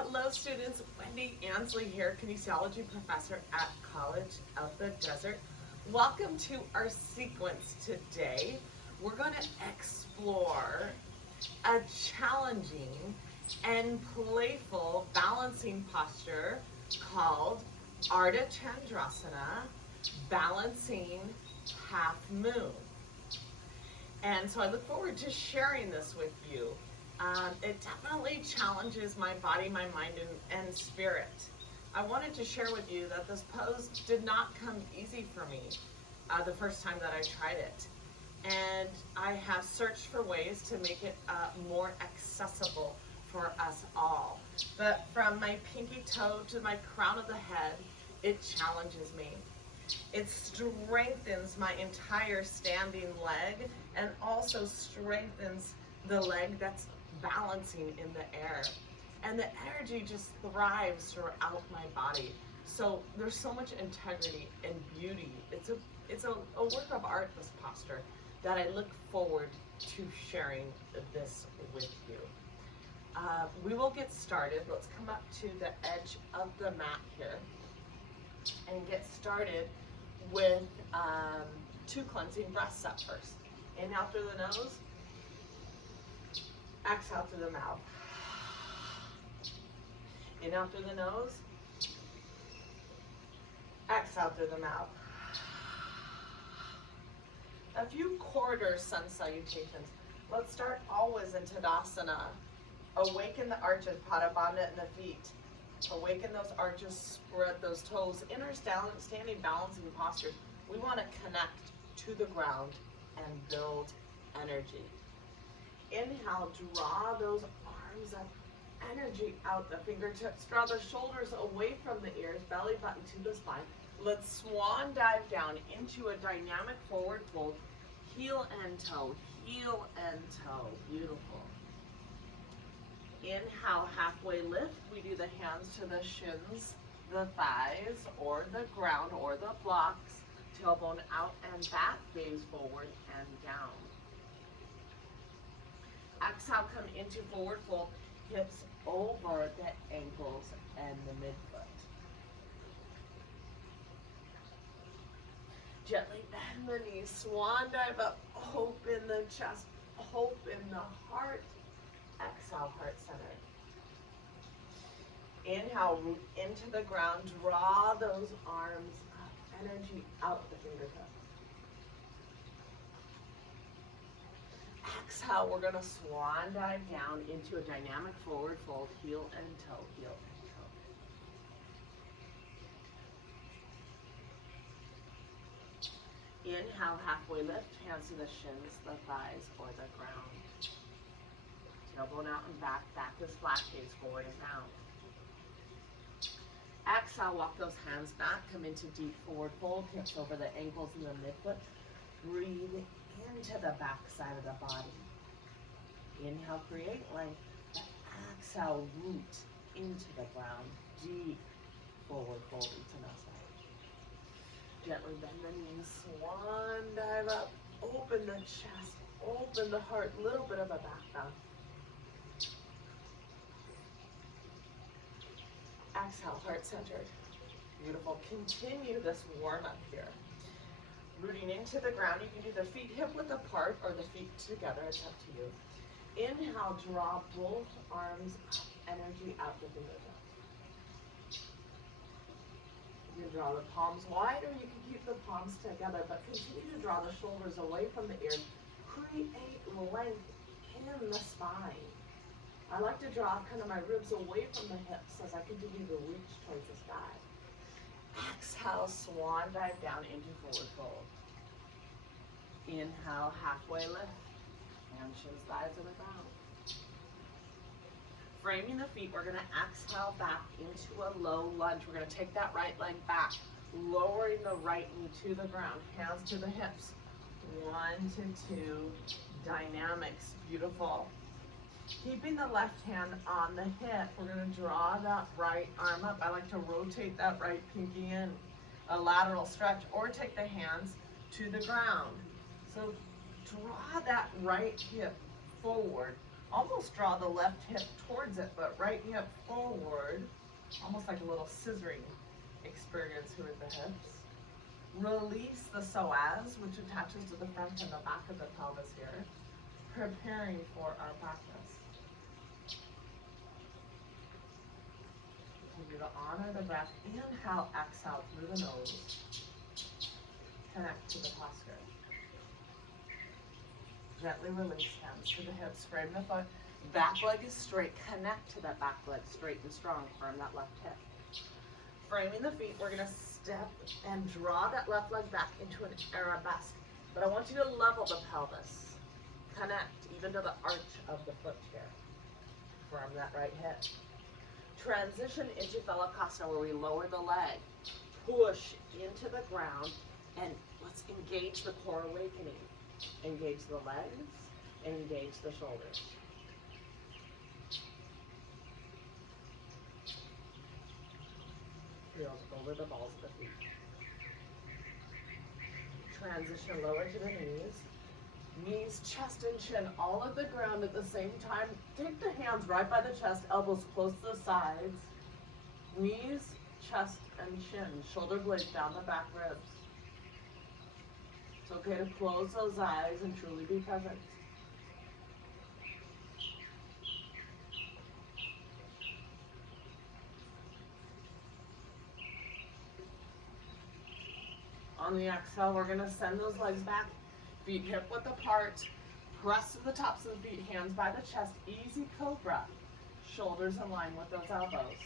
Hello students, Wendy Ansley here, kinesiology professor at College of the Desert. Welcome to our sequence today. We're going to explore a challenging and playful balancing posture called Ardha Chandrasana, balancing half moon. And so I look forward to sharing this with you. It definitely challenges my body, my mind, and spirit. I wanted to share with you that this pose did not come easy for me the first time that I tried it. And I have searched for ways to make it more accessible for us all. But from my pinky toe to my crown of the head, it challenges me. It strengthens my entire standing leg and also strengthens the leg that's balancing in the air. And the energy just thrives throughout my body. So there's so much integrity and beauty. It's a work of art, this posture, that I look forward to sharing this with you. We will get started. Let's come up to the edge of the mat here and get started with 2 cleansing breaths up first. Inhale through the nose, exhale through the mouth. Inhale through the nose, exhale through the mouth. A few quarter sun salutations. Let's start always in Tadasana. Awaken the arches, Pada Bandha in the feet. Awaken those arches, spread those toes. Inner standing balancing postures. We want to connect to the ground and build energy. Inhale, draw those arms up, energy out the fingertips. Draw the shoulders away from the ears, belly button to the spine. Let's swan dive down into a dynamic forward fold. Heel and toe, heel and toe. Beautiful. Inhale, halfway lift. We do the hands to the shins, the thighs, or the ground, or the blocks. Tailbone out and back, gaze forward and down. Exhale, come into forward fold, hips over the ankles and the midfoot. Gently bend the knees, swan dive up, open the chest, open the heart. Exhale, heart center. Inhale, root into the ground, draw those arms up, energy out the fingertips. Exhale, we're going to swan dive down into a dynamic forward fold, heel and toe, heel and toe. Inhale, halfway lift, hands to the shins, the thighs, or the ground. Tailbone out and back, back is flat, gaze forward and down. Exhale, walk those hands back, come into deep forward fold, hips over the ankles and the midfoot. Breathe into the back side of the body. Inhale, create length. Exhale, root into the ground. Deep forward fold, Uttanasana. Gently bend the knees, swan dive up, open the chest, open the heart, little bit of a back bend. Exhale, heart centered. Beautiful. Continue this warm up here. Rooting into the ground, you can do the feet hip width apart or the feet together, it's up to you. Inhale, draw both arms up, energy out the fingertips. You can draw the palms wide or you can keep the palms together, but continue to draw the shoulders away from the ears. Create length in the spine. I like to draw kind of my ribs away from the hips as I continue to reach towards the sky. Exhale, swan dive down into forward fold. Inhale, halfway lift. Hand, shins, thighs to the ground. Framing the feet, we're going to exhale back into a low lunge. We're going to take that right leg back, lowering the right knee to the ground. Hands to the hips. 1 to 2. Dynamics. Beautiful. Keeping the left hand on the hip, we're going to draw that right arm up. I like to rotate that right pinky in, a lateral stretch, or take the hands to the ground. So draw that right hip forward Almost draw the left hip towards it, but right hip forward, almost like a little scissoring experience here with the hips. Release the psoas, which attaches to the front and the back of the pelvis here, preparing for our practice. Continue to honor the breath. Inhale, exhale through the nose. Connect to the posture. Gently release, hands to the hips, frame the foot. Back leg is straight. Connect to that back leg, straight and strong. Firm that left hip. Framing the feet, we're going to step and draw that left leg back into an arabesque. But I want you to level the pelvis. Connect even to the arch of the foot here. Firm that right hip. Transition into Tadasana, where we lower the leg. Push into the ground, and let's engage the core awakening. Engage the legs, and engage the shoulders. Heels over the balls of the feet. Transition lower to the knees. Knees, chest, and chin all at the ground at the same time. Take the hands right by the chest, elbows close to the sides. Knees, chest, and chin. Shoulder blades down the back ribs. It's okay to close those eyes and truly be present. On the exhale, we're going to send those legs back. Feet hip width apart. Press to the tops of the feet, hands by the chest. Easy Cobra. Shoulders in line with those elbows.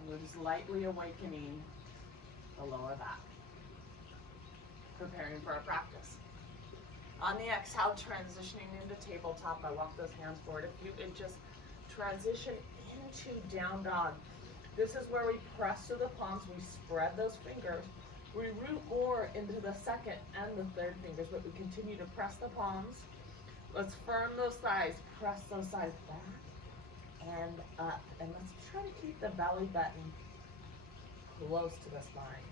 And we're just lightly awakening the lower back. Preparing for our practice. On the exhale, transitioning into tabletop. I walk those hands forward a few inches. Transition into down dog. This is where we press to the palms. We spread those fingers. We root more into the second and the third fingers, but we continue to press the palms. Let's firm those thighs. Press those thighs back and up. And let's try to keep the belly button close to the spine.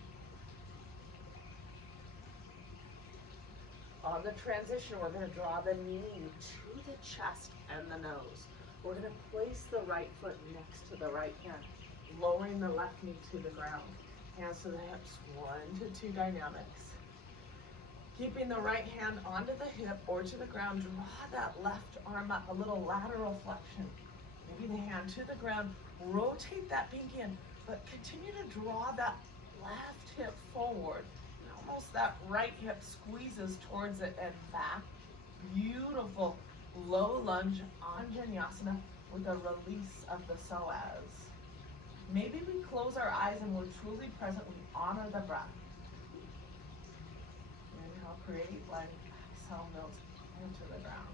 On the transition, we're going to draw the knee to the chest and the nose. We're going to place the right foot next to the right hand, lowering the left knee to the ground. Hands to the hips, 1 to 2 dynamics. Keeping the right hand onto the hip or to the ground, draw that left arm up, a little lateral flexion. Maybe the hand to the ground, rotate that pinky in, but continue to draw that left hip forward. And almost that right hip squeezes towards it and back. Beautiful low lunge Anjaneyasana with a release of the psoas. Maybe we close our eyes and we're truly present. We honor the breath. Inhale, create length. Exhale, melt into the ground.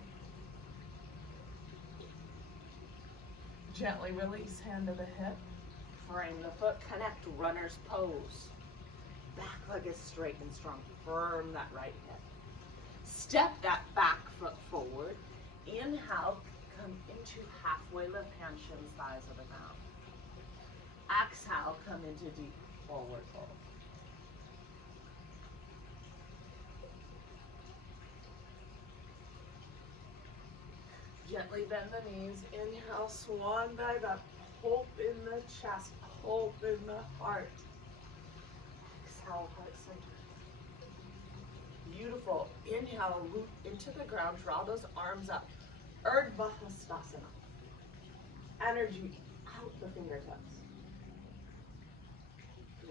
Gently release, hand to the hip. Frame the foot, connect, runner's pose. Back leg is straight and strong. Firm that right hip. Step that back foot forward. Inhale, come into halfway lift, hand, shins, thighs of the ground. Exhale, come into deep forward fold. Gently bend the knees. Inhale, swan dive up. Hope in the chest, hope in the heart. Exhale, heart center. Beautiful. Inhale, root into the ground. Draw those arms up. Ardha Bhasitasana. Energy out the fingertips.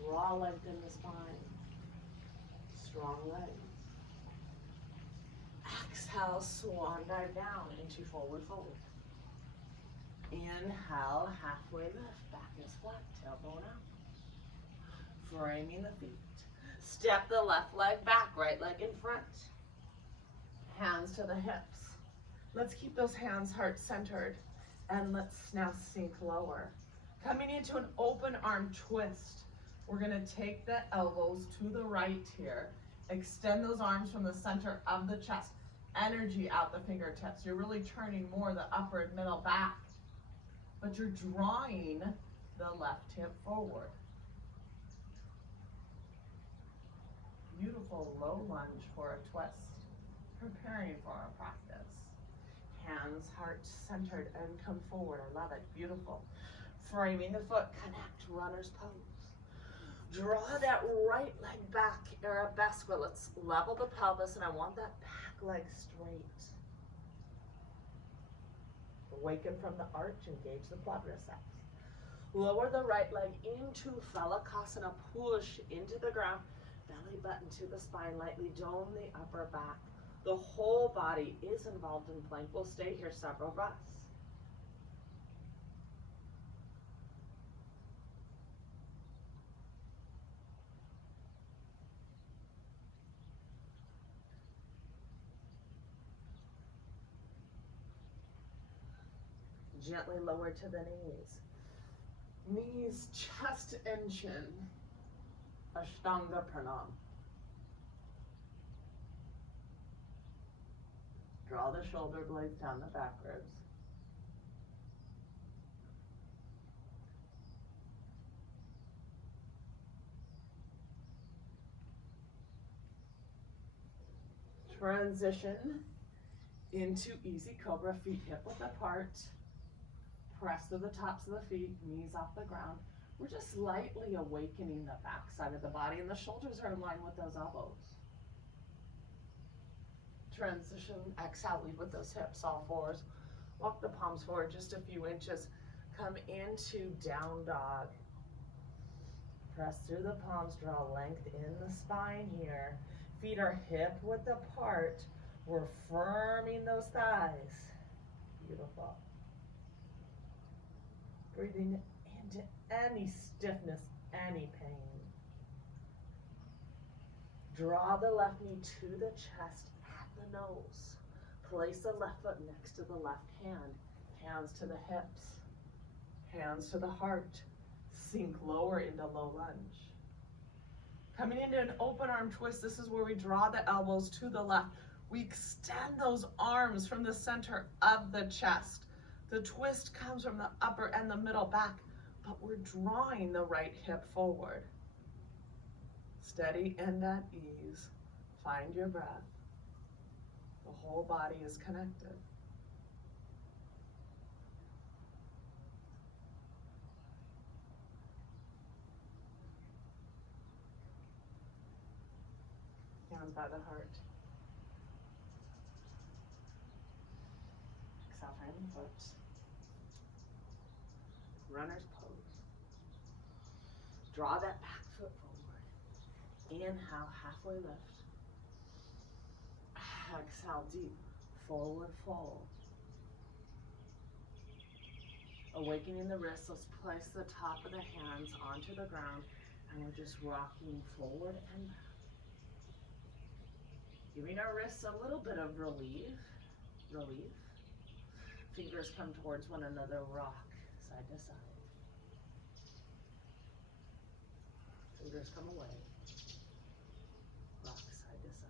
Draw length in the spine. Strong legs. Exhale, swan dive down into forward fold. Inhale, halfway lift, back is flat, tailbone out. Framing the feet. Step the left leg back, right leg in front. Hands to the hips. Let's keep those hands heart centered and let's now sink lower. Coming into an open arm twist. We're going to take the elbows to the right here. Extend those arms from the center of the chest. Energy out the fingertips. You're really turning more the upper and middle back. But you're drawing the left hip forward. Beautiful low lunge for a twist. Preparing for our practice. Hands heart-centered and come forward. I love it. Beautiful. Framing the foot, connect, runner's pose. Draw that right leg back, arabesque. Let's level the pelvis, and I want that back leg straight. Awaken from the arch, engage the quadriceps. Lower the right leg into Phalakasana, push into the ground, belly button to the spine, lightly dome the upper back. The whole body is involved in plank. We'll stay here several breaths. Gently lower to the knees. Knees, chest, and chin. Ashtanga Pranam. Draw the shoulder blades down the back ribs. Transition into easy Cobra, feet hip width apart. Press to the tops of the feet, knees off the ground. We're just lightly awakening the back side of the body, and the shoulders are in line with those elbows. Transition, exhale, lead with those hips, all fours. Walk the palms forward just a few inches. Come into down dog. Press through the palms, draw length in the spine here. Feet are hip width apart. We're firming those thighs. Beautiful. Breathing into any stiffness, any pain. Draw the left knee to the chest at the nose. Place the left foot next to the left hand. Hands to the hips. Hands to the heart. Sink lower into low lunge. Coming into an open arm twist, this is where we draw the elbows to the left. We extend those arms from the center of the chest. The twist comes from the upper and the middle back, but we're drawing the right hip forward. Steady and at ease. Find your breath. The whole body is connected. Hands by the heart. Exhale, frame the foot. Runner's pose. Draw that back foot forward. Inhale, halfway lift. Exhale, deep, forward fold. Awakening the wrists, let's place the top of the hands onto the ground, and we're just rocking forward and back. Giving our wrists a little bit of relief. Fingers come towards one another, rock side to side. Fingers come away, rock side to side.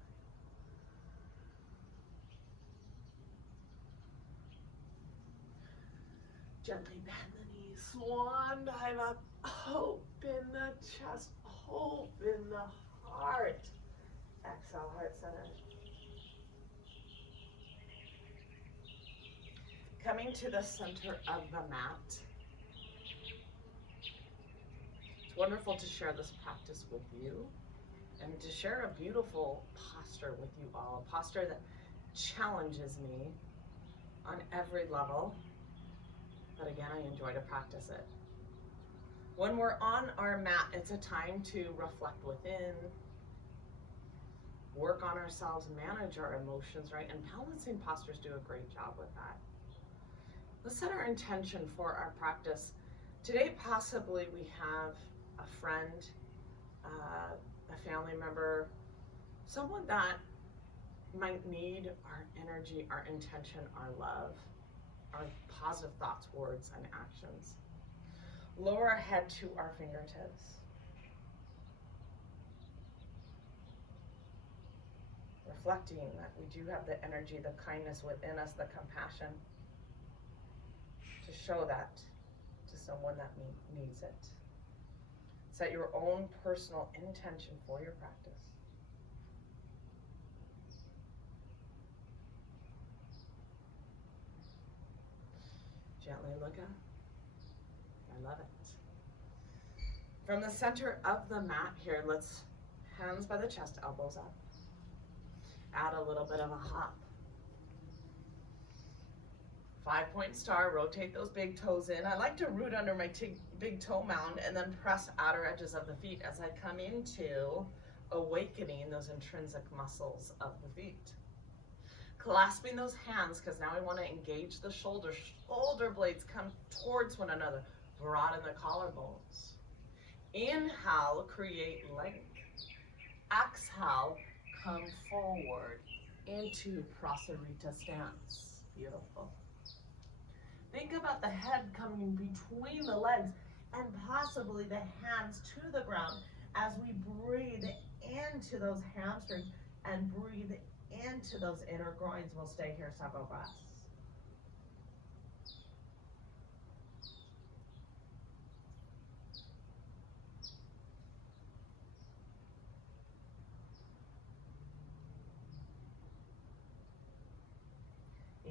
Gently bend the knees, swan dive up, open the chest, open the heart. Exhale, heart center. Coming to the center of the mat. It's wonderful to share this practice with you and to share a beautiful posture with you all, a posture that challenges me on every level, but again, I enjoy to practice it. When we're on our mat, it's a time to reflect within, work on ourselves, manage our emotions, right? And balancing postures do a great job with that. Let's set our intention for our practice. Today, possibly we have a friend, a family member, someone that might need our energy, our intention, our love, our positive thoughts, words, and actions. Lower our head to our fingertips. Reflecting that we do have the energy, the kindness within us, the compassion to show that to someone that needs it. Set your own personal intention for your practice. Gently look up. I love it. From the center of the mat here, let's hands by the chest, elbows up. Add a little bit of a hop. 5-point star, rotate those big toes in. I like to root under my big toe mound and then press outer edges of the feet as I come into awakening those intrinsic muscles of the feet. Clasping those hands, because now I want to engage the shoulders. Shoulder blades come towards one another. Broaden the collarbones. Inhale, create length. Exhale, come forward into Prasarita stance. Beautiful. Think about the head coming between the legs and possibly the hands to the ground as we breathe into those hamstrings and breathe into those inner groins. We'll stay here several breaths.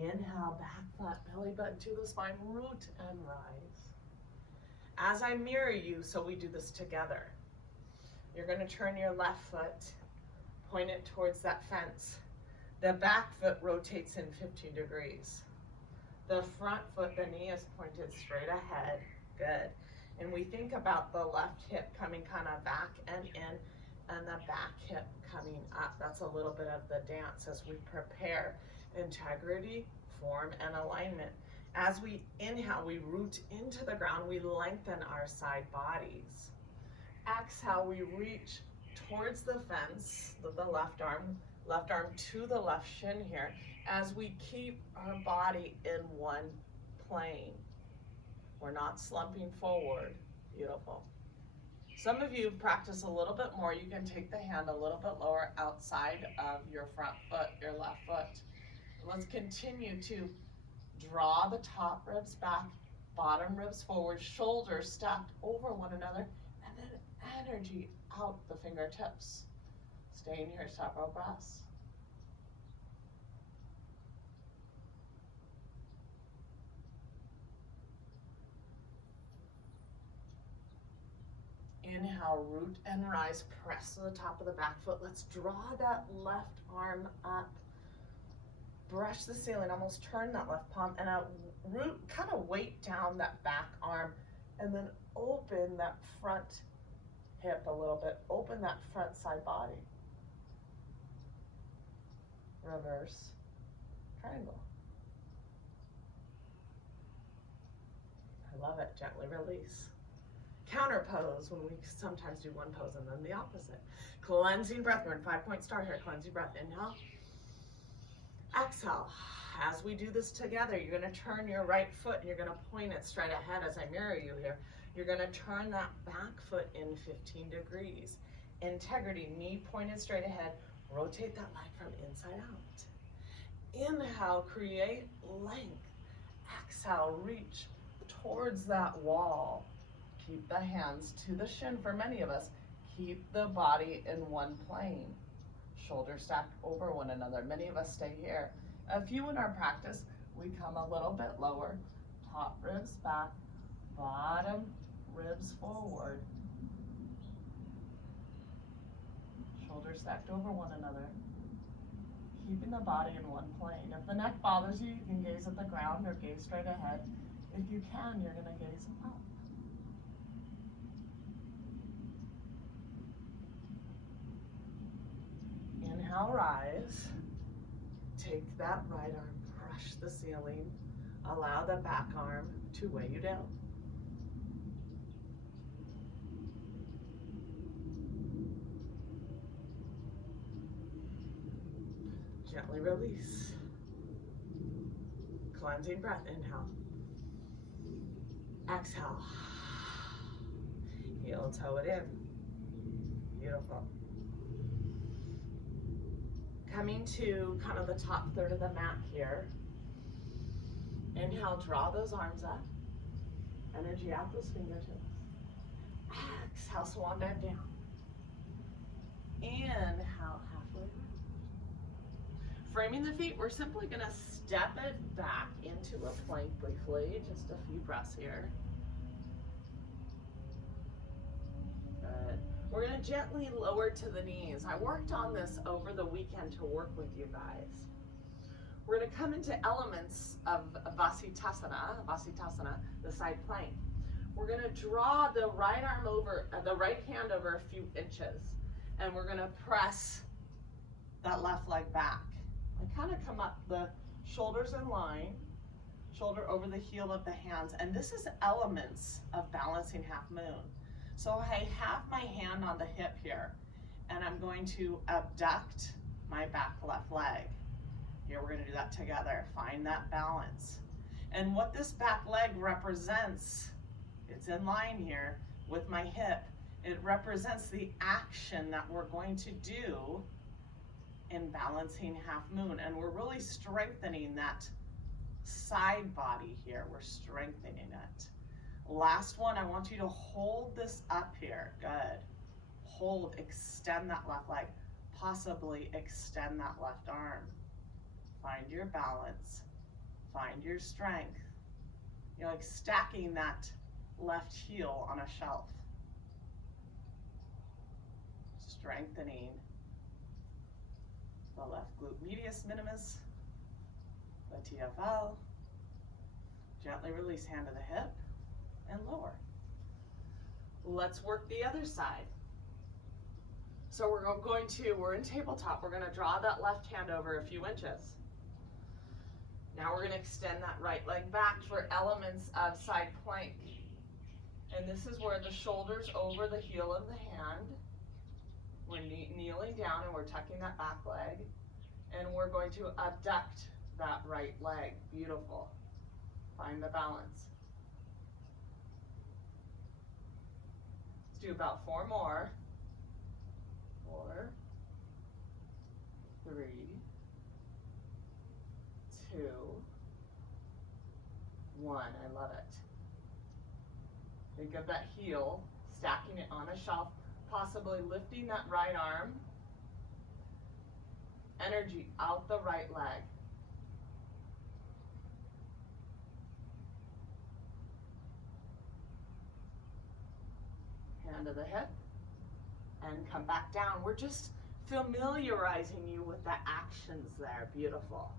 Inhale, back flat, belly button to the spine, root and rise. As I mirror you, so we do this together. You're going to turn your left foot, point it towards that fence. The back foot rotates in 15 degrees. The front foot, the knee is pointed straight ahead. Good. And we think about the left hip coming kind of back and in, and the back hip coming up. That's a little bit of the dance as we prepare. Integrity, form, and alignment. As we inhale, we root into the ground, we lengthen our side bodies. Exhale, we reach towards the fence, the left arm to the left shin here, as we keep our body in one plane. We're not slumping forward. Beautiful. Some of you practice a little bit more. You can take the hand a little bit lower outside of your front foot, your left foot. Let's continue to draw the top ribs back, bottom ribs forward, shoulders stacked over one another, and then energy out the fingertips. Staying here several breaths. Inhale, root and rise, press to the top of the back foot. Let's draw that left arm up. Brush the ceiling, almost turn that left palm, and root, kind of weight down that back arm, and then open that front hip a little bit. Open that front side body. Reverse triangle. I love it. Gently release. Counter pose, when we sometimes do one pose and then the opposite. Cleansing breath. We're in 5-point star here. Cleansing breath. Inhale. Exhale. As we do this together, you're going to turn your right foot and you're going to point it straight ahead as I mirror you here. You're going to turn that back foot in 15 degrees. Integrity, knee pointed straight ahead. Rotate that leg from inside out. Inhale, create length. Exhale, reach towards that wall. Keep the hands to the shin for many of us. Keep the body in one plane. Shoulders stacked over one another. Many of us stay here. A few in our practice, we come a little bit lower. Top ribs back, bottom ribs forward. Shoulders stacked over one another. Keeping the body in one plane. If the neck bothers you, you can gaze at the ground or gaze straight ahead. If you can, you're going to gaze up. Inhale, rise. Take that right arm, brush the ceiling. Allow the back arm to weigh you down. Gently release. Cleansing breath. Inhale. Exhale. Heel toe it in. Beautiful. Coming to kind of the top third of the mat here. Inhale, draw those arms up. Energy out those fingertips. Exhale, swan dive down. Inhale, halfway around. framing the feet, we're simply going to step it back into a plank briefly. Just a few breaths here. Good. We're going to gently lower to the knees. I worked on this over the weekend to work with you guys. We're going to come into elements of Bhasitasana, the side plank. We're going to draw the right arm over, the right hand over a few inches, and we're going to press that left leg back. And kind of come up, the shoulders in line, shoulder over the heel of the hands, and this is elements of balancing half moon. So I have my hand on the hip here, and I'm going to abduct my back left leg. Here we're going to do that together. Find that balance. And what this back leg represents, it's in line here with my hip. It represents the action that we're going to do in balancing half moon. And we're really strengthening that side body here. We're strengthening it. Last one, I want you to hold this up here. Good. Hold, extend that left leg. Possibly extend that left arm. Find your balance, find your strength. You're like stacking that left heel on a shelf. Strengthening the left glute medius minimus, the TFL. Gently release hand to the hip and lower. Let's work the other side. So we're in tabletop. We're going to draw that left hand over a few inches. Now we're going to extend that right leg back for elements of side plank. And this is where the shoulder's over the heel of the hand. We're kneeling down and we're tucking that back leg. And we're going to abduct that right leg. Beautiful. Find the balance. Let's do about 4 more. 4, 3, 2, 1. I love it. Think of that heel, stacking it on a shelf, possibly lifting that right arm. Energy out the right leg. Hand to the hip and come back down. We're just familiarizing you with the actions there. Beautiful.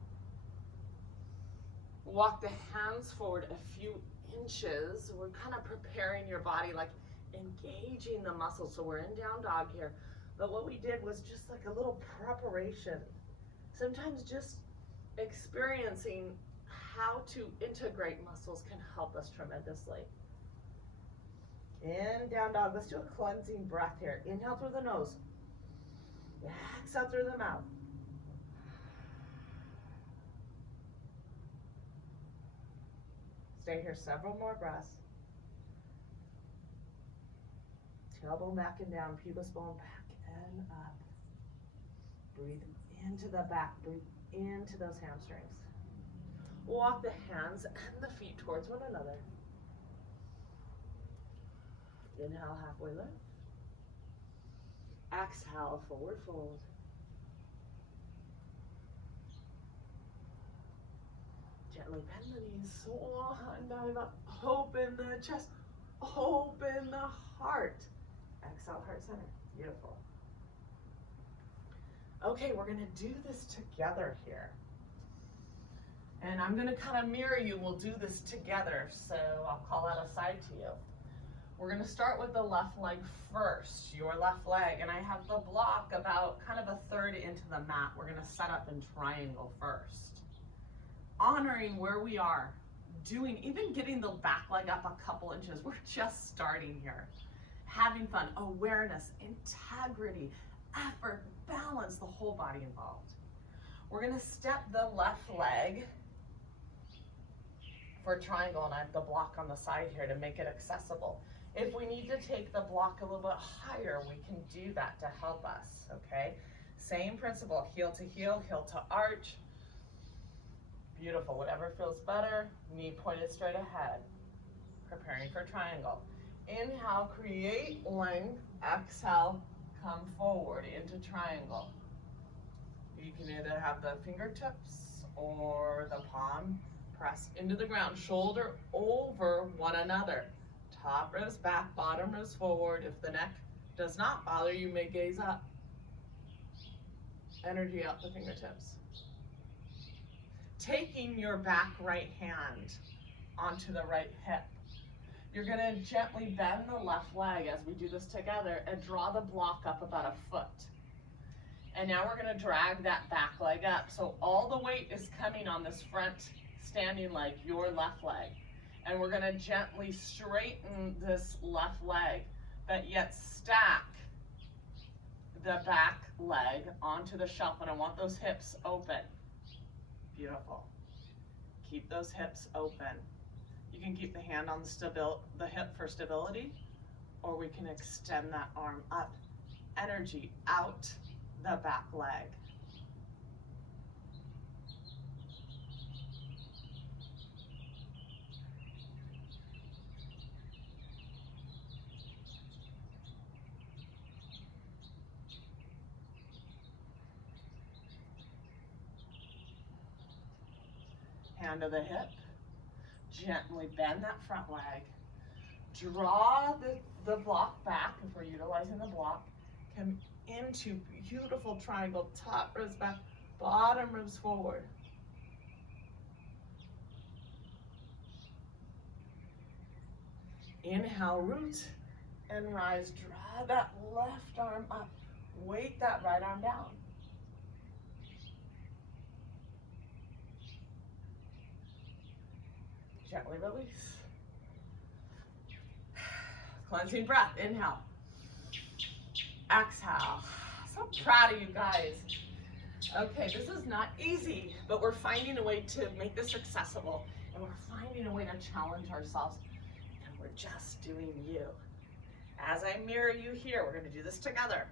Walk the hands forward a few inches. We're kind of preparing your body, like engaging the muscles. So we're in down dog here. But what we did was just like a little preparation. Sometimes just experiencing how to integrate muscles can help us tremendously. In down dog. Let's do a cleansing breath here. Inhale through the nose. Exhale through the mouth. Stay here several more breaths. Tailbone back and down, pubis bone back and up. Breathe into the back, breathe into those hamstrings. Walk the hands and the feet towards one another. Inhale, halfway lift. Exhale, forward fold. Gently bend the knees. Open the chest. Open the heart. Exhale, heart center. Beautiful. Okay, we're going to do this together here. And I'm going to kind of mirror you. We'll do this together. So I'll call that aside to you. We're going to start with the left leg first, your left leg. And I have the block about kind of a third into the mat. We're going to set up in triangle first. Honoring where we are, even getting the back leg up a couple inches. We're just starting here. Having fun, awareness, integrity, effort, balance, the whole body involved. We're going to step the left leg for triangle, and I have the block on the side here to make it accessible. If we need to take the block a little bit higher, we can do that to help us, okay? Same principle, heel to arch. Beautiful, whatever feels better. Knee pointed straight ahead. Preparing for triangle. Inhale, create length. Exhale, come forward into triangle. You can either have the fingertips or the palm press into the ground, shoulder over one another. Top ribs back, bottom ribs forward. If the neck does not bother you, may gaze up. Energy out the fingertips. Taking your back right hand onto the right hip. You're going to gently bend the left leg as we do this together and draw the block up about a foot. And now we're going to drag that back leg up. So all the weight is coming on this front standing leg, your left leg. And we're going to gently straighten this left leg, but yet stack the back leg onto the shelf. And I want those hips open. Beautiful. Keep those hips open. You can keep the hand on the hip for stability, or we can extend that arm up. Energy out the back leg. Hand to the hip. Gently bend that front leg. Draw the block back if we're utilizing the block. Come into beautiful triangle. Top ribs back, bottom ribs forward. Inhale, root and rise. Draw that left arm up. Weight that right arm down. Gently release. Cleansing breath. Inhale. Exhale. So proud of you guys. Okay, this is not easy, but we're finding a way to make this accessible, and we're finding a way to challenge ourselves, and we're just doing you. As I mirror you here, we're going to do this together.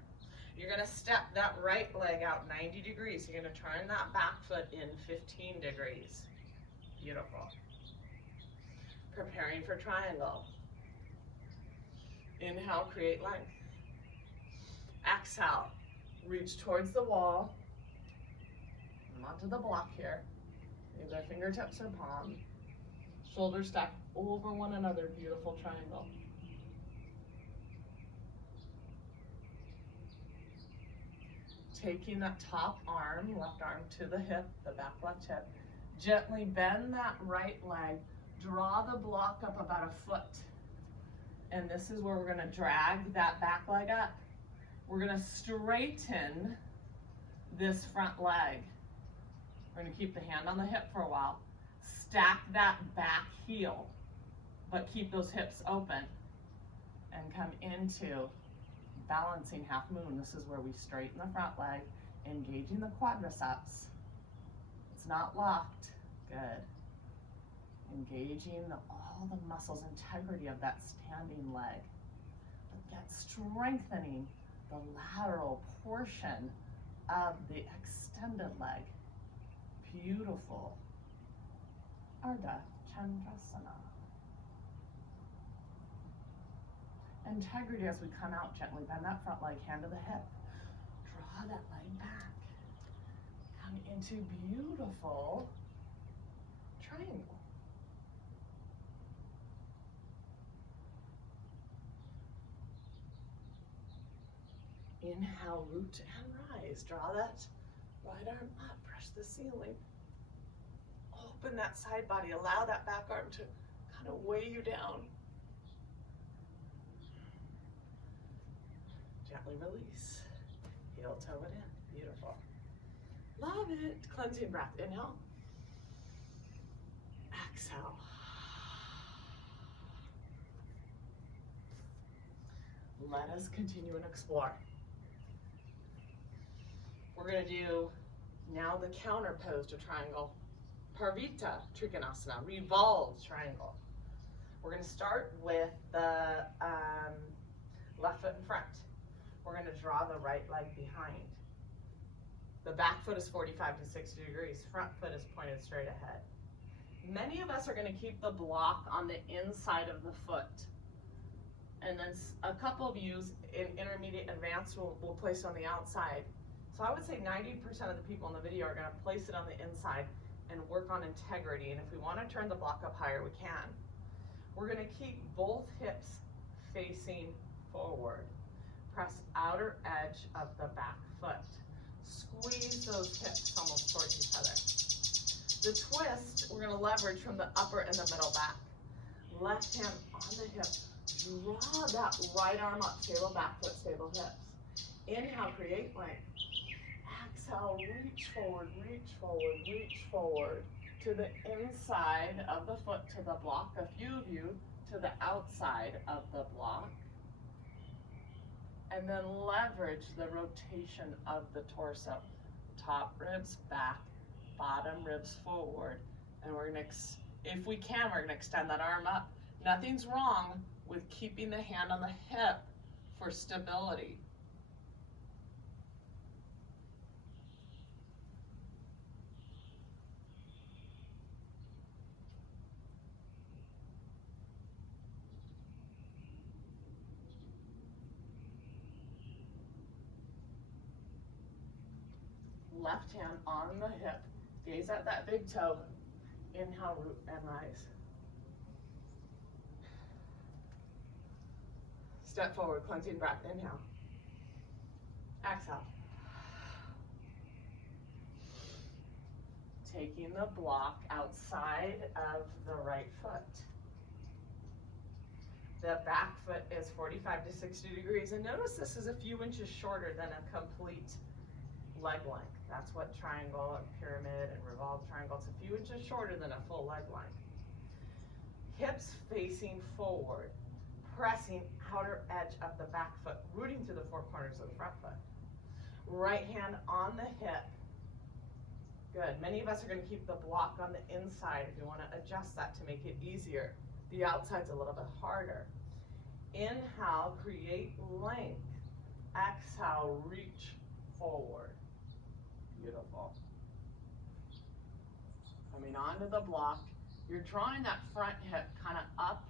You're going to step that right leg out 90 degrees. You're going to turn that back foot in 15 degrees. Beautiful. Preparing for triangle. Inhale, create length. Exhale, reach towards the wall. Come onto the block here. Either fingertips or palm. Shoulders stack over one another. Beautiful triangle. Taking that top arm, left arm to the hip, the back left hip. Gently bend that right leg. Draw the block up about a foot. And this is where we're going to drag that back leg up. We're going to straighten this front leg. We're going to keep the hand on the hip for a while. Stack that back heel, but keep those hips open. And come into balancing half moon. This is where we straighten the front leg, engaging the quadriceps. It's not locked. Good. Engaging all the muscles, integrity of that standing leg, but yet strengthening the lateral portion of the extended leg. Beautiful. Ardha Chandrasana. Integrity as we come out gently. Bend that front leg, hand to the hip. Draw that leg back. Come into beautiful triangle. Inhale, root and rise. Draw that right arm up, brush the ceiling. Open that side body. Allow that back arm to kind of weigh you down. Gently release. Heel toe it in. Beautiful. Love it. Cleansing breath. Inhale. Exhale. Let us continue and explore. We're going to do now the counter pose to triangle. Parvita Trikonasana, revolved triangle. We're going to start with the left foot in front. We're going to draw the right leg behind. The back foot is 45 to 60 degrees. Front foot is pointed straight ahead. Many of us are going to keep the block on the inside of the foot. And then a couple of you in intermediate advanced will place on the outside. So I would say 90% of the people in the video are going to place it on the inside and work on integrity. And if we want to turn the block up higher, we can. We're going to keep both hips facing forward. Press outer edge of the back foot. Squeeze those hips almost towards each other. The twist, we're going to leverage from the upper and the middle back. Left hand on the hip. Draw that right arm up. Stable back foot, stable hips. Inhale, create length. Exhale, reach forward, reach forward, reach forward. To the inside of the foot, to the block. A few of you to the outside of the block. And then leverage the rotation of the torso. Top ribs back, bottom ribs forward. And we're gonna, if we can, we're gonna extend that arm up. Nothing's wrong with keeping the hand on the hip for stability. Left hand on the hip, gaze at that big toe. Inhale, root and rise. Step forward, cleansing breath, inhale. Exhale. Taking the block outside of the right foot. The back foot is 45 to 60 degrees, and notice this is a few inches shorter than a complete leg length. That's what triangle and pyramid and revolved triangle, it's a few inches shorter than a full leg length. Hips facing forward, pressing outer edge of the back foot, rooting through the four corners of the front foot. Right hand on the hip. Good. Many of us are going to keep the block on the inside if you want to adjust that to make it easier. The outside's a little bit harder. Inhale, create length. Exhale, reach forward. Beautiful. Coming onto the block, you're drawing that front hip kind of up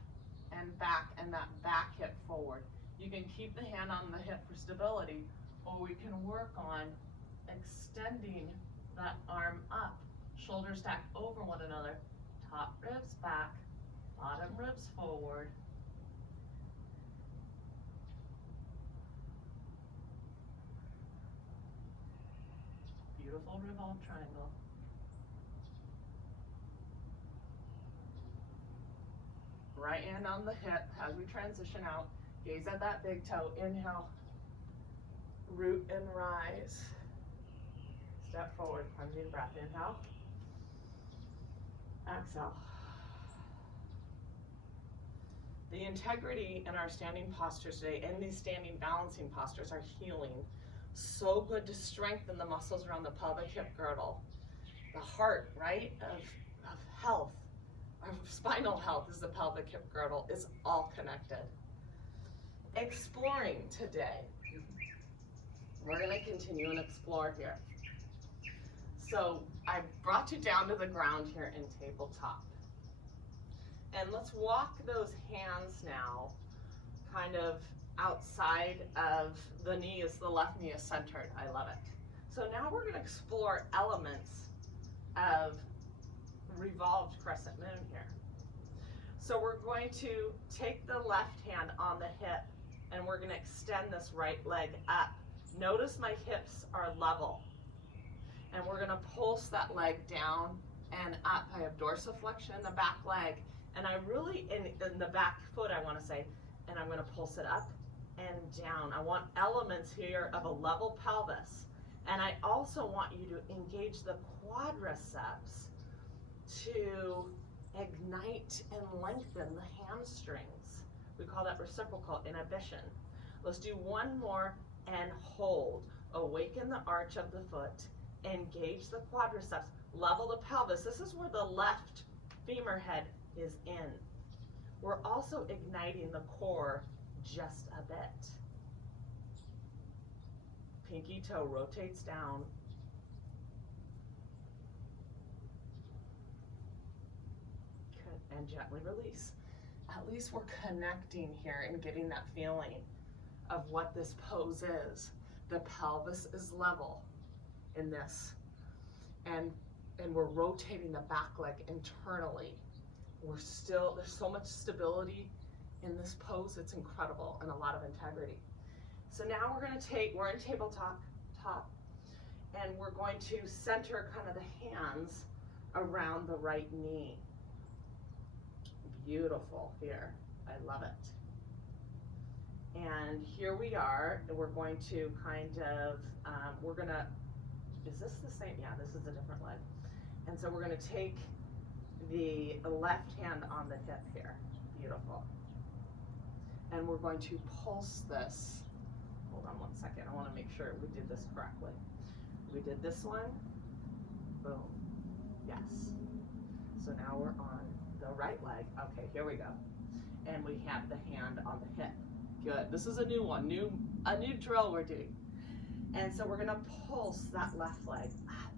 and that back hip forward. You can keep the hand on the hip for stability, or we can work on extending that arm up. Shoulders stack over one another. Top ribs back, bottom ribs forward. Beautiful revolved triangle. Right hand on the hip as we transition out. Gaze at that big toe. Inhale, root and rise. Step forward, plunging breath. Inhale. Exhale. The integrity in our standing postures today and these standing balancing postures are healing. So good to strengthen the muscles around the pelvic hip girdle. The heart, right, of health, of spinal health is the pelvic hip girdle. Is all connected. Exploring today. We're going to continue and explore here. So I brought you down to the ground here in tabletop. And let's walk those hands now kind of outside of the knees. The left knee is centered. I love it. So now we're going to explore elements of revolved crescent moon here. So we're going to take the left hand on the hip and we're going to extend this right leg up. Notice my hips are level. And we're going to pulse that leg down and up. I have dorsiflexion in the back leg. And I really, in the back foot, I want to say, and I'm going to pulse it up and down. I want elements here of a level pelvis. And I also want you to engage the quadriceps to ignite and lengthen the hamstrings. We call that reciprocal inhibition. Let's do one more and hold. Awaken the arch of the foot. Engage the quadriceps. Level the pelvis. This is where the left femur head is in. We're also igniting the core just a bit. Pinky toe rotates down. Good. And gently release. At least we're connecting here and getting that feeling of what this pose is. The pelvis is level. in this. And we're rotating the back leg internally. There's so much stability in this pose, it's incredible, and a lot of integrity. So now we're in tabletop, and we're going to center kind of the hands around the right knee. Beautiful here, I love it. And here we are, and we're going to kind of, is this the same? Yeah, this is a different leg. And so we're gonna take the left hand on the hip here, beautiful. And we're going to pulse this. Hold on one second, I wanna make sure we did this correctly. We did this one, boom, yes. So now we're on the right leg. Okay, here we go. And we have the hand on the hip. Good, this is a new one, a new drill we're doing. And so we're gonna pulse that left leg up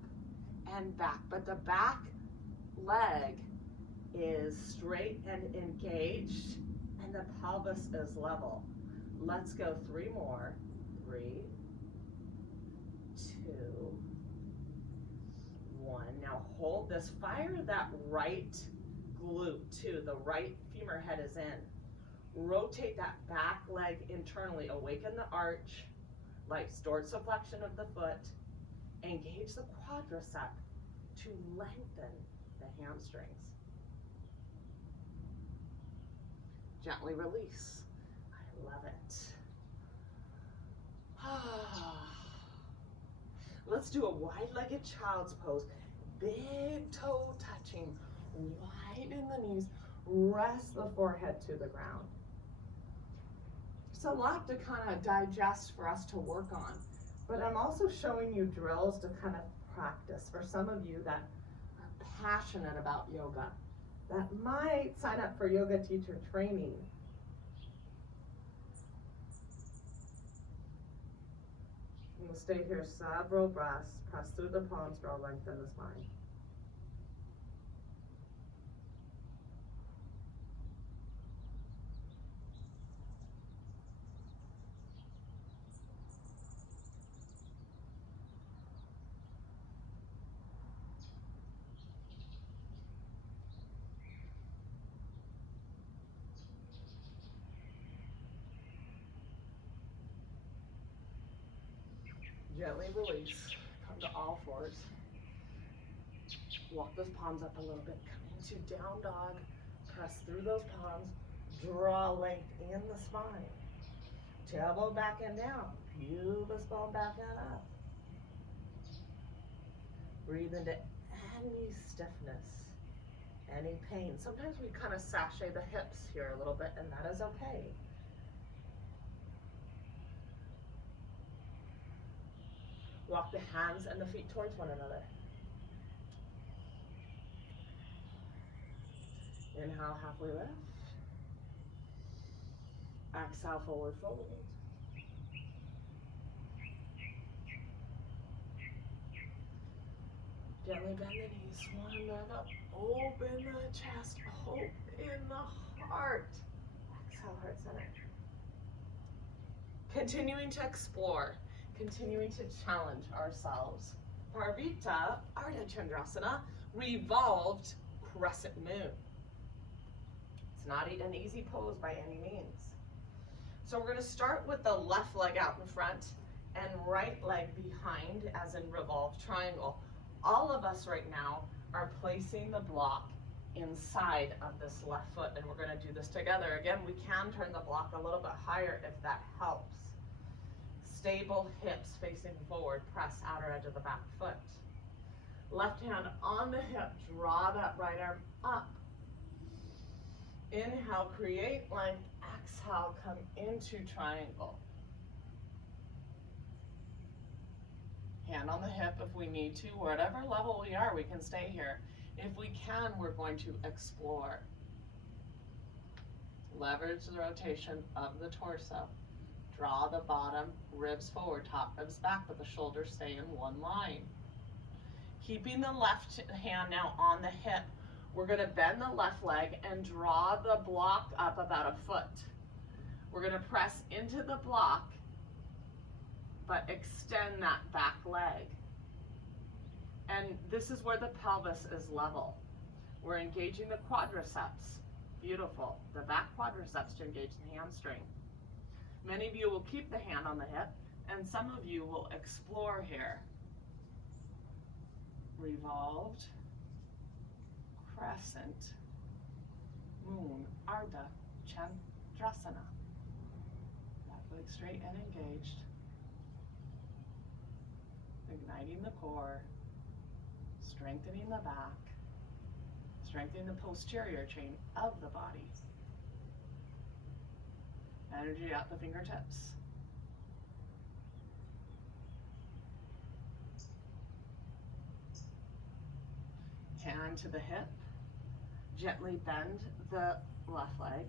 and back, but the back leg is straight and engaged, and the pelvis is level. Let's go 3 more. 3, 2, 1. Now hold this, fire that right glute too. The right femur head is in. Rotate that back leg internally, awaken the arch, like dorsiflexion of the foot, engage the quadricep to lengthen the hamstrings. Gently release. I love it. Let's do a wide-legged child's pose. Big toe touching, widen the knees, rest the forehead to the ground. It's a lot to kind of digest for us to work on, but I'm also showing you drills to kind of practice for some of you that are passionate about yoga, that might sign up for yoga teacher training. We'll stay here several breaths, press through the palms, draw length in the spine. Gently release, come to all fours. Walk those palms up a little bit, come into down dog, press through those palms, draw length in the spine. Tailbone back and down, pubis bone back and up. Breathe into any stiffness, any pain. Sometimes we kind of sashay the hips here a little bit, and that is okay. Walk the hands and the feet towards one another. Inhale, halfway lift. Exhale, forward fold. Gently bend the knees, one another. Open the chest, open the heart. Exhale, heart center. Continuing to explore. Continuing to challenge ourselves. Ardha Chandrasana, revolved crescent moon. It's not an easy pose by any means. So we're going to start with the left leg out in front and right leg behind, as in revolved triangle. All of us right now are placing the block inside of this left foot, and we're going to do this together. Again, we can turn the block a little bit higher if that helps. Stable hips facing forward, press outer edge of the back foot. Left hand on the hip, draw that right arm up. Inhale, create length. Exhale, come into triangle. Hand on the hip if we need to. Whatever level we are, we can stay here. If we can, we're going to explore. Leverage the rotation of the torso. Draw the bottom ribs forward, top ribs back, but the shoulders stay in one line. Keeping the left hand now on the hip, we're going to bend the left leg and draw the block up about a foot. We're going to press into the block, but extend that back leg. And this is where the pelvis is level. We're engaging the quadriceps. Beautiful. The back quadriceps to engage the hamstring. Many of you will keep the hand on the hip, and some of you will explore here. Revolved, Crescent, Moon, Ardha Chandrasana. Back leg straight and engaged. Igniting the core, strengthening the back, strengthening the posterior chain of the body. Energy at the fingertips. Hand to the hip. Gently bend the left leg.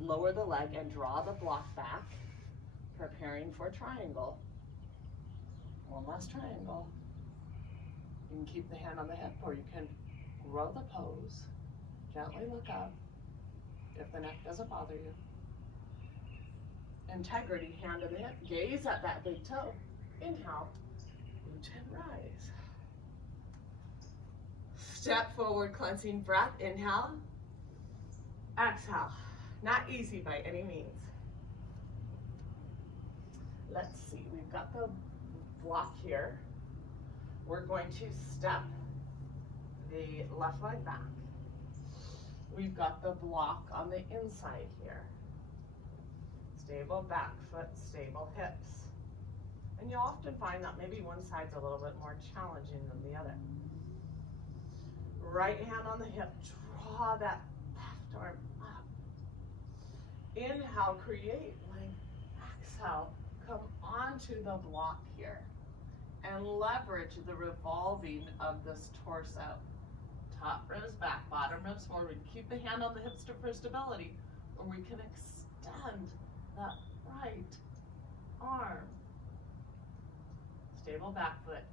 Lower the leg and draw the block back. Preparing for triangle. One last triangle. You can keep the hand on the hip, or you can grow the pose. Gently look up if the neck doesn't bother you. Integrity, hand to the hip. Gaze at that big toe. Inhale, root and rise. Step forward, cleansing breath. Inhale, exhale. Not easy by any means. Let's see, we've got the block here. We're going to step the left leg back. We've got the block on the inside here. Stable back foot, stable hips. And you'll often find that maybe one side's a little bit more challenging than the other. Right hand on the hip, draw that left arm up. Inhale, create length. Exhale, come onto the block here and leverage the revolving of this torso. Top ribs back, bottom ribs forward. We can keep the hand on the hips for stability, or we can extend that right arm. Stable back foot,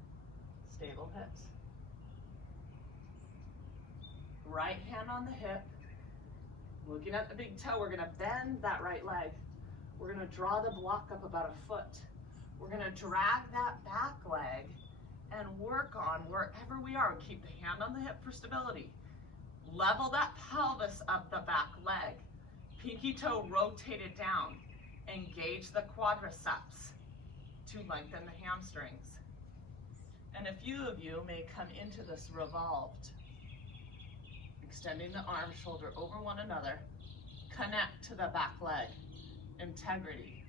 stable hips. Right hand on the hip, looking at the big toe. We're gonna bend that right leg. We're gonna draw the block up about a foot. We're gonna drag that back leg and work on wherever we are. Keep the hand on the hip for stability. Level that pelvis up the back leg. Pinky toe rotated down. Engage the quadriceps to lengthen the hamstrings. And a few of you may come into this revolved. Extending the arm, shoulder over one another. Connect to the back leg. Integrity.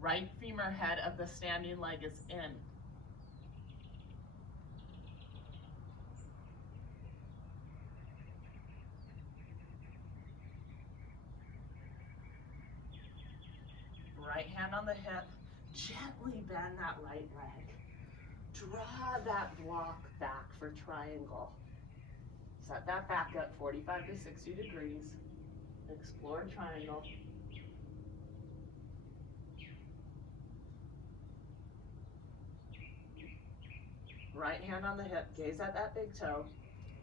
Right femur head of the standing leg is in. Right hand on the hip. Gently bend that right leg. Draw that block back for triangle. Set that back up 45 to 60 degrees. Explore triangle. Right hand on the hip, gaze at that big toe.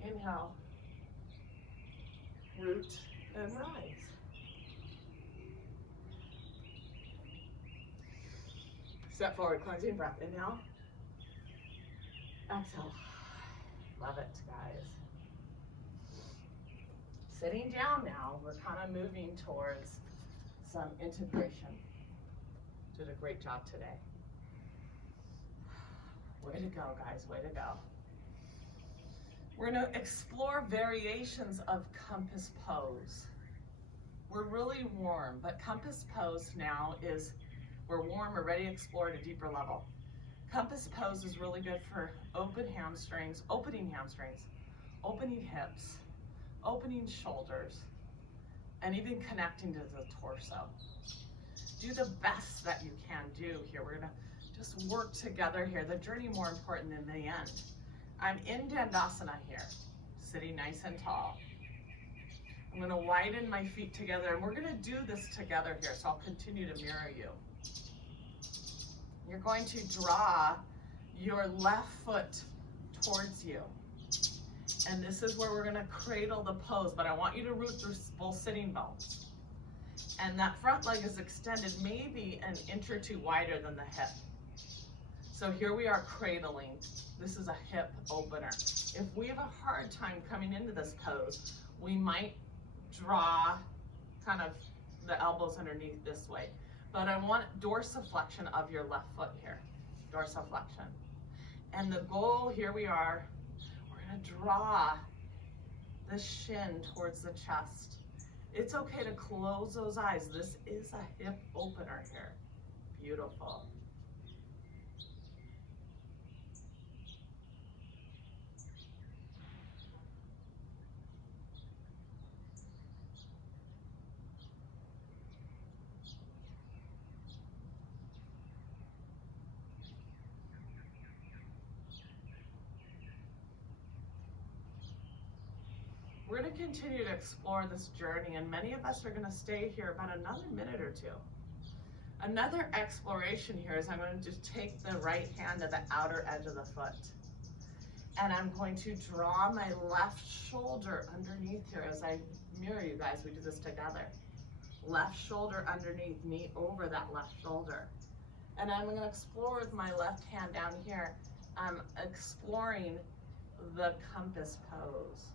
Inhale, root and rise. Step forward, cleansing breath. Inhale, exhale. Love it, guys. Sitting down now, we're kind of moving towards some integration. Did a great job today. Way to go, guys, way to go. We're gonna explore variations of compass pose. We're really warm, but compass pose now is, we're warm, we're ready to explore at a deeper level. Compass pose is really good for opening hamstrings, opening hips, opening shoulders, and even connecting to the torso. Do the best that you can do here. We're gonna just work together here. The journey more important than the end. I'm in Tadasana here, sitting nice and tall. I'm gonna widen my feet together, and we're gonna do this together here, so I'll continue to mirror you. You're going to draw your left foot towards you. And this is where we're gonna cradle the pose, but I want you to root through both sitting bones. And that front leg is extended maybe an inch or two wider than the hip. So here we are cradling. This is a hip opener. If we have a hard time coming into this pose, we might draw kind of the elbows underneath this way. But I want dorsiflexion of your left foot here, dorsiflexion. And the goal, here we are, we're gonna draw the shin towards the chest. It's okay to close those eyes. This is a hip opener here. Beautiful. We're going to continue to explore this journey, and many of us are going to stay here about another minute or two. Another exploration here is I'm going to just take the right hand to the outer edge of the foot, and I'm going to draw my left shoulder underneath here as I mirror you guys. We do this together. Left shoulder underneath, knee over that left shoulder. And I'm going to explore with my left hand down here. I'm exploring the compass pose.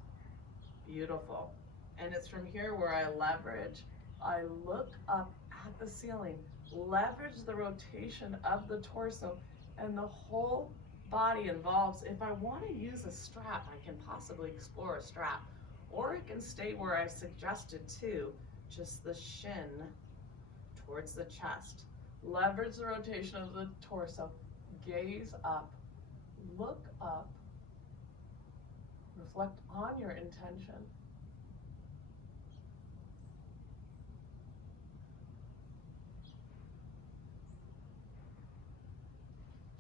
Beautiful. And it's from here where I leverage. I look up at the ceiling, leverage the rotation of the torso, and the whole body involves. If I want to use a strap, I can possibly explore a strap, or it can stay where I suggested too, just the shin towards the chest. Leverage the rotation of the torso, gaze up, look up, reflect on your intention.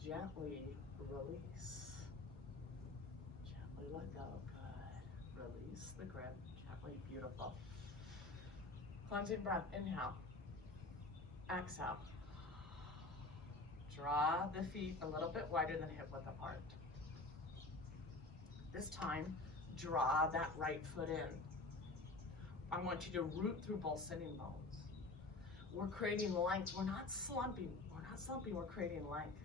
Gently release. Gently let go. Good. Release the grip. Gently. Beautiful. Cleansing breath. Inhale. Exhale. Draw the feet a little bit wider than hip width apart. This time, draw that right foot in. I want you to root through both sitting bones. We're creating length. We're not slumping. We're creating length.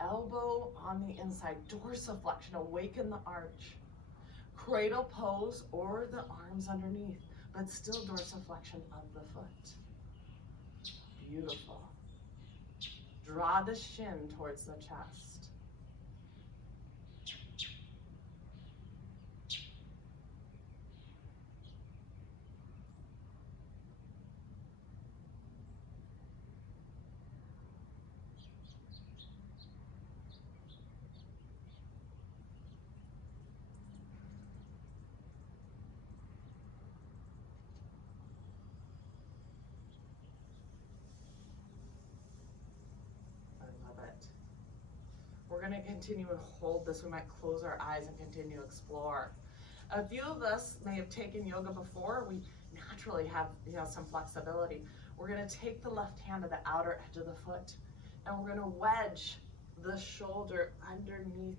Elbow on the inside, dorsiflexion, awaken the arch. Cradle pose or the arms underneath, but still dorsiflexion of the foot. Beautiful. Draw the shin towards the chest. We're going to continue and hold this. We might close our eyes and continue to explore. A few of us may have taken yoga before. We naturally have some flexibility. We're going to take the left hand to the outer edge of the foot, and we're going to wedge the shoulder underneath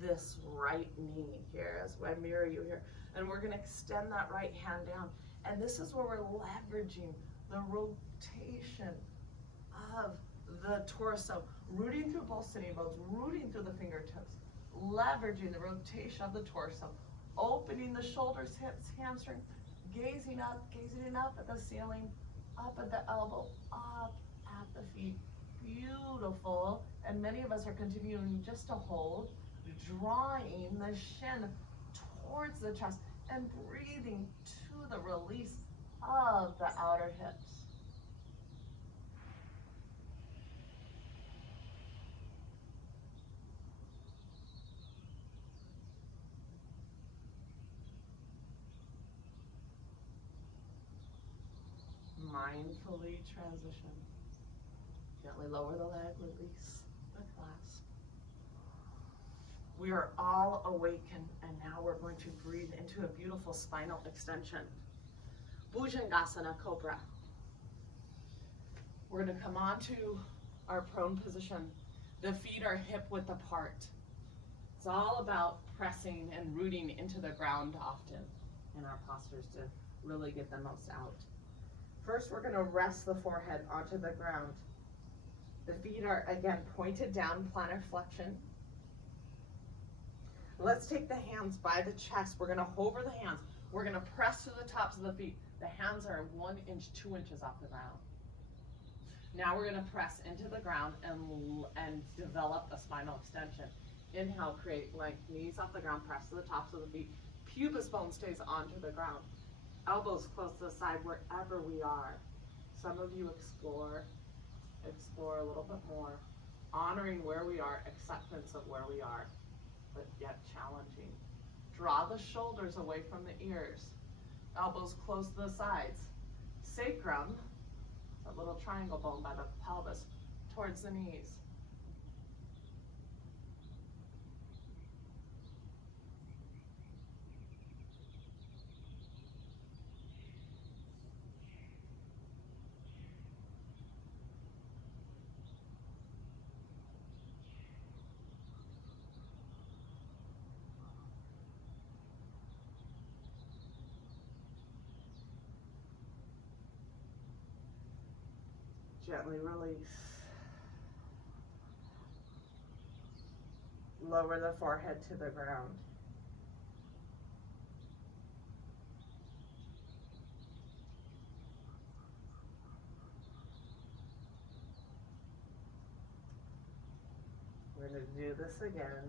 this right knee here as I mirror you here. And we're going to extend that right hand down. And this is where we're leveraging the rotation of the torso, rooting through both sitting bones, rooting through the fingertips, leveraging the rotation of the torso, opening the shoulders, hips, hamstring, gazing up at the ceiling, up at the elbow, up at the feet. Beautiful. And many of us are continuing just to hold, drawing the shin towards the chest and breathing to the release of the outer hips. Mindfully transition. Gently lower the leg, release the clasp. We are all awakened, and now we're going to breathe into a beautiful spinal extension. Bhujangasana, Cobra. We're going to come onto our prone position. The feet are hip width apart. It's all about pressing and rooting into the ground often in our postures to really get the most out. First, we're going to rest the forehead onto the ground. The feet are, again, pointed down, plantar flexion. Let's take the hands by the chest. We're going to hover the hands. We're going to press to the tops of the feet. The hands are 1 inch, 2 inches off the ground. Now we're going to press into the ground and develop a spinal extension. Inhale, create length, knees off the ground, press to the tops of the feet. Pubis bone stays onto the ground. Elbows close to the side wherever we are. Some of you explore a little bit more, honoring where we are, acceptance of where we are, but yet challenging. Draw the shoulders away from the ears. Elbows close to the sides. Sacrum, that little triangle bone by the pelvis, towards the knees. Gently release. Lower the forehead to the ground. We're going to do this again.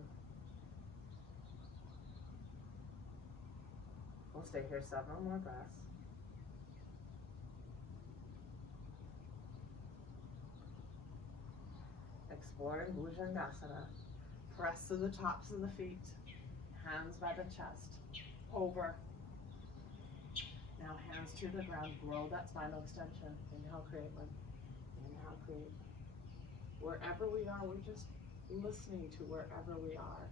We'll stay here several more breaths. Exploring Bhasitasana. Press to the tops of the feet. Hands by the chest. Over. Now hands to the ground. Grow that spinal extension. Inhale, create one. Inhale, create. Wherever we are, we're just listening to wherever we are.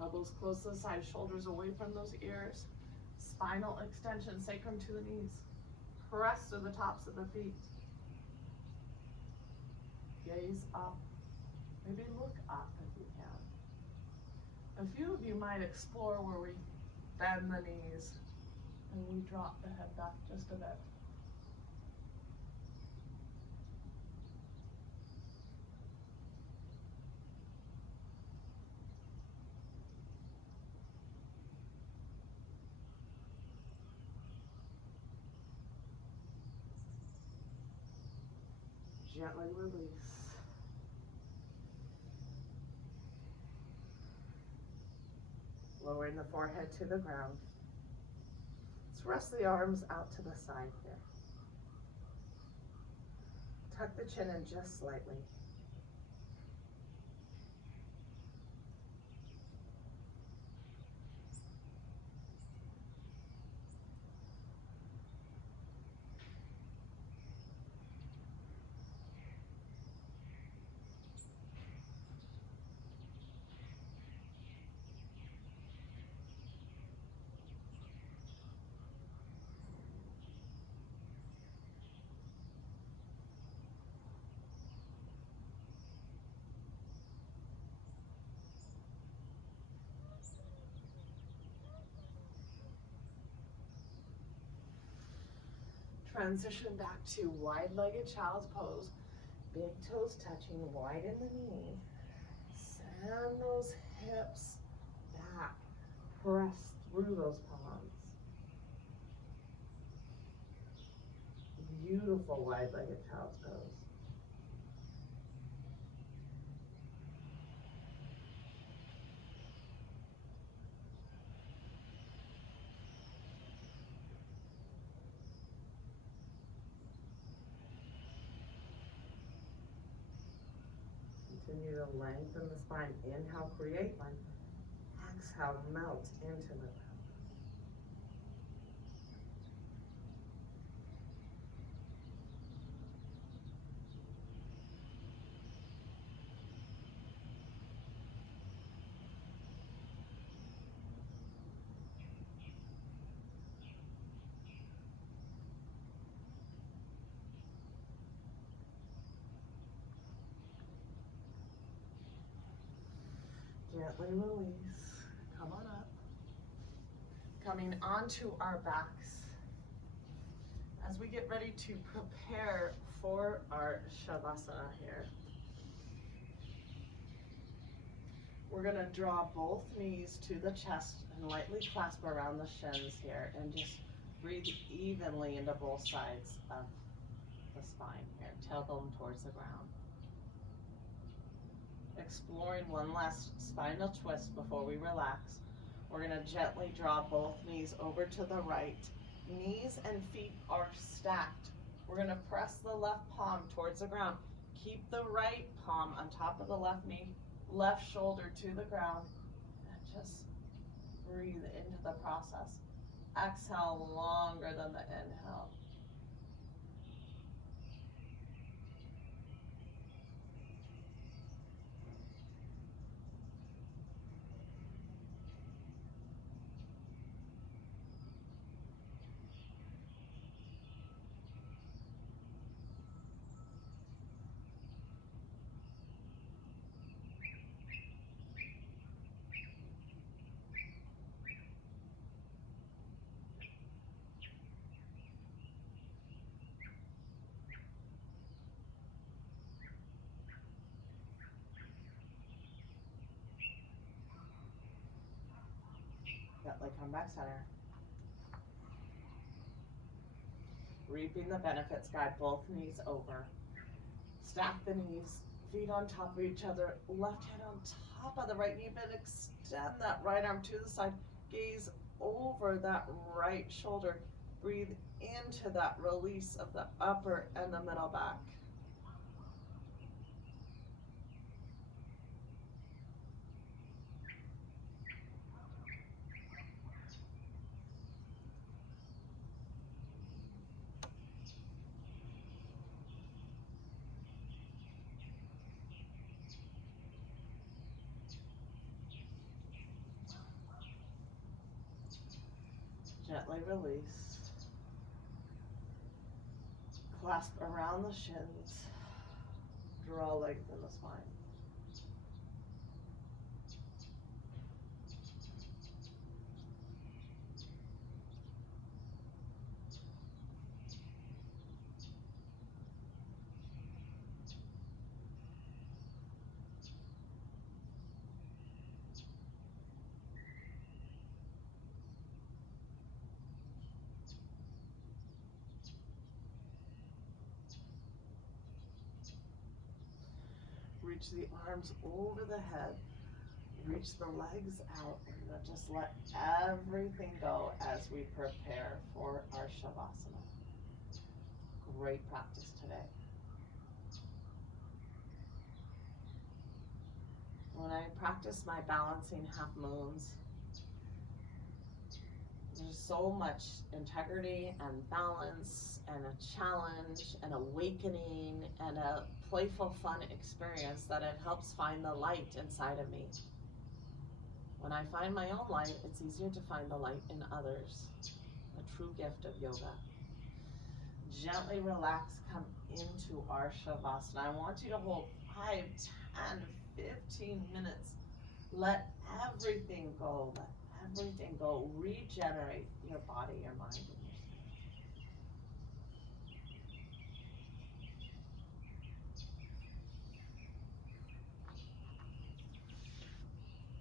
Elbows close to the side, shoulders away from those ears. Spinal extension, sacrum to the knees. Press to the tops of the feet. Gaze up. Maybe look up if you can. A few of you might explore where we bend the knees and we drop the head back just a bit. Gently release. Lowering the forehead to the ground. Let's rest the arms out to the side here. Tuck the chin in just slightly. Transition back to wide-legged child's pose. Big toes touching, widen the knee. Send those hips back. Press through those palms. Beautiful wide-legged child's pose. Continue to lengthen the spine. Inhale, create one. Exhale, melt into the ground. Gently release. Come on up. Coming onto our backs. as we get ready to prepare for our Shavasana here, we're going to draw both knees to the chest and lightly clasp around the shins here and just breathe evenly into both sides of the spine here, tailbone towards the ground. Exploring one last spinal twist before we relax. We're going to gently draw both knees over to the right. Knees and feet are stacked. We're going to press the left palm towards the ground. Keep the right palm on top of the left knee, left shoulder to the ground, and just breathe into the process. Exhale longer than the inhale. Gently come back center. Reaping the benefits, guide both knees over. Stack the knees, feet on top of each other, left hand on top of the right knee, but extend that right arm to the side. Gaze over that right shoulder. Breathe into that release of the upper and the middle back. Gently release. Clasp around the shins. Draw length in the spine. Reach the arms over the head. Reach the legs out and just let everything go as we prepare for our Shavasana. Great practice today. When I practice my balancing half moons, there's so much integrity and balance and a challenge and awakening and a playful, fun experience that it helps find the light inside of me. When I find my own light, it's easier to find the light in others. A true gift of yoga. Gently relax, come into our Shavasana. I want you to hold 5, 10, 15 minutes. Let everything go. Let everything go. Regenerate your body, your mind, and your